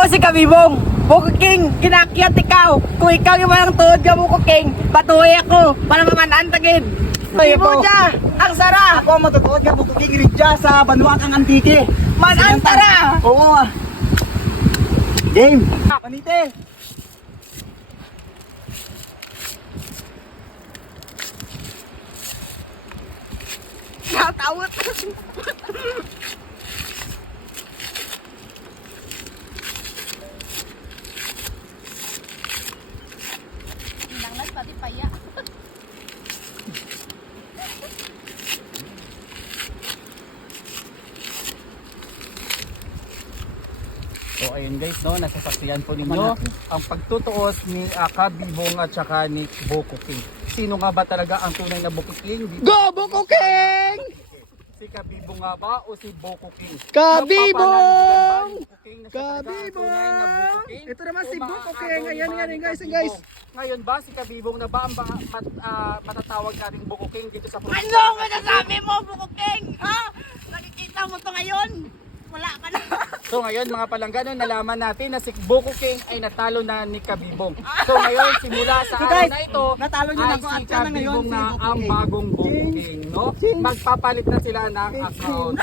Ako si Kabibong. Buko King, kinakyat ikaw. Kung ikaw yung walang tuhod ka, Buko King, patuloy ako para mamanantagin. Kabibong dya, ang sara. Ako ang matutuot ka Buko King Ridja sa Banwakang Antike. Manantara. Oo. Game. Panite. Natawat. Hinanglan pati paya. So ayun guys, no, nasasaksiyan po ninyo ang pagtutuos ni Kabibong at saka ni Buko King. Sino nga ba talaga ang tunay na Buko King? Go Buko King! Si Kabibong nga ba o si Buko King? Kabibong! Kabibong! Ito naman si Buko King. Ayan guys. Ngayon ba si Kabibong na ba ang matatawag nating Buko King dito sa probinsya? Ano ang masasabi mo, Buko King? Ha? Nakikita mo to ngayon? Wala ka na. So ngayon mga palanggano, nalaman natin na si Buko King ay natalo na ni Kabibong. So ngayon simula sa So araw guys, na ito natalo niyo ay na ako at si siya na ngayon Kabibong si na Buko ang King. bagong Buko King, no? Magpapalit na sila ng account.